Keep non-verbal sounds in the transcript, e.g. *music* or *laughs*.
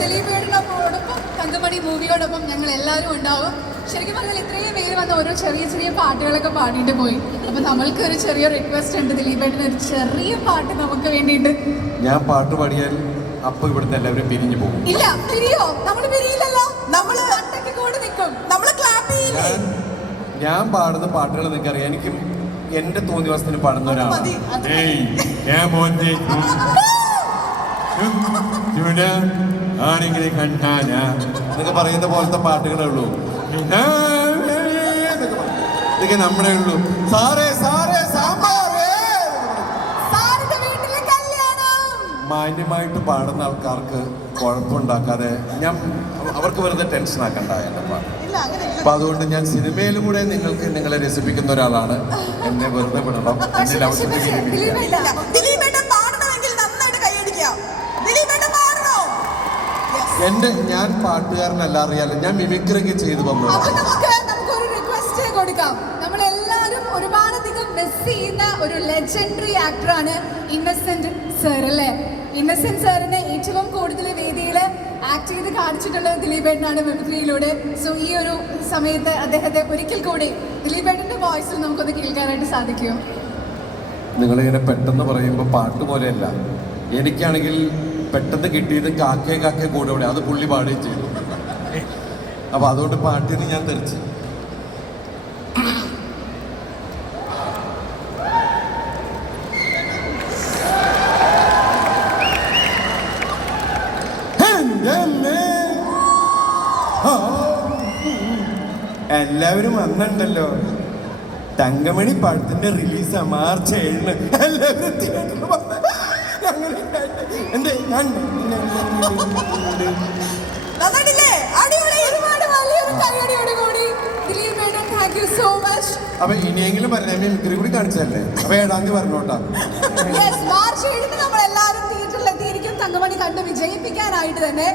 ദിലീപ് ഏട്ടനോടൊപ്പം തങ്കമണി മൂവിയോടൊപ്പം ഞങ്ങൾ എല്ലാവരും ഉണ്ടാവും. ശരിക്കും പറഞ്ഞാൽ ഇത്രയും പേര് വന്ന ഓരോ ചെറിയ ചെറിയ പാട്ടുകളൊക്കെ പാടിയിട്ട് പോയി. അപ്പൊ നമ്മൾക്ക് ഒരു ചെറിയ റിക്വസ്റ്റ് ഉണ്ട് ദിലീപ് ഒരു ചെറിയ പാട്ട് നമുക്ക് വേണ്ടിയിട്ട്. ഞാൻ പാട്ട് പാടിയാൽ അപ്പൊ ഇവിടുന്ന് എല്ലാവരും പിരിഞ്ഞു പോകും. ഇല്ല പിരിയോ? നമ്മൾ പിരിയില്ലല്ലോ. നമ്മൾ ഒറ്റയ്ക്ക് കൂടെ നിൽക്കും. നമ്മൾ ക്ലാപ്പ് ചെയ്യില്ലേ? ഞാൻ പാടുന്ന പാട്ടുകൾ നിനക്കറിയാം എനിക്കും എന്റെ തോന്നിവാസത്തിന് പാടുന്ന ഒരാളാണ്. ഏയ്, ഞാൻ മോന്റെ ഉം. *laughs* ആണിങ്ങനെ കണ്ടാനാ? എന്നൊക്കെ പറയുന്ന പോലത്തെ പാട്ടുകളേ ഉള്ളൂ. ഇതൊക്കെ നമ്മുടെ ഉള്ളൂ. സാറേ സാറേ സാമ്പാറേ മാന്യമായിട്ട് പാടുന്ന ആൾക്കാർക്ക് കുഴപ്പമുണ്ടാക്കാതെ ഞാൻ അവർക്ക് വെറുതെ ടെൻഷൻ ആക്കണ്ട എന്റെ പാട്ട്. അപ്പൊ അതുകൊണ്ട് ഞാൻ സിനിമയിലും കൂടെ നിങ്ങൾക്ക് നിങ്ങളെ രസിപ്പിക്കുന്ന ഒരാളാണ്. എന്നെ വെറുതെ വിടണം. എന്നെ അവസരം എന്റെ ഞാൻ പാട്ടുകാരനല്ല അറിയാലോ. ഞാൻ മിമിക്രിക്ക് ചെയ്തു വന്നു കൊടുക്കാം. നമ്മൾ എല്ലാവരും ഒരുപാടധികം മിസ് ചെയ്യുന്ന ഒരു ലെജൻഡറി ആക്ടറാണ് ഇന്നസെന്റ് സർ അല്ലേ? ഇന്നസെന്റ് സാറിനെ ഏറ്റവും കൂടുതൽ വേദിയിൽ ആക്ട് ചെയ്ത് കാണിച്ചിട്ടുള്ളത് ദിലീപേട്ടനാണ് മിമിക്രിയിലൂടെ സോ ഈ ഒരു സമയത്ത് അദ്ദേഹത്തെ ഒരിക്കൽ കൂടി ദിലീപേട്ടന്റെ വോയിസിൽ നമുക്കൊന്ന് കേൾക്കാനായിട്ട് സാധിക്കുമോ നിങ്ങളിങ്ങനെ പെട്ടെന്ന് പറയുമ്പോൾ പാട്ട് പോലെയല്ല. എനിക്കാണെങ്കിൽ പെട്ടെന്ന് കിട്ടിയത് കാക്കേ കാക്കേ കൂടെ അത് പുള്ളി പാടുകയും ചെയ്തു. അപ്പൊ അതുകൊണ്ട് പാട്ടിൽ നിന്ന് ഞാൻ തെറിച്ച്. എല്ലാവരും വന്നിട്ടുണ്ടല്ലോ. തങ്കമണി പടത്തിന്റെ റിലീസാ മാർച്ച് ഏഴിന്. എല്ലാവരും സോ മച്ച് അപ്പൊ ഇനിയെങ്കിലും പറഞ്ഞ മിമിക്രി കൂടി കാണിച്ചല്ലേ അപ്പൊ ഏഴാം തീയതി പറഞ്ഞോട്ടാ മാർച്ച് ഏഴിന് നമ്മൾ എല്ലാവരും തിയേറ്ററിൽ എത്തിയിരിക്കും. തങ്കമണി കണ്ട് വിജയിപ്പിക്കാനായിട്ട് തന്നെ.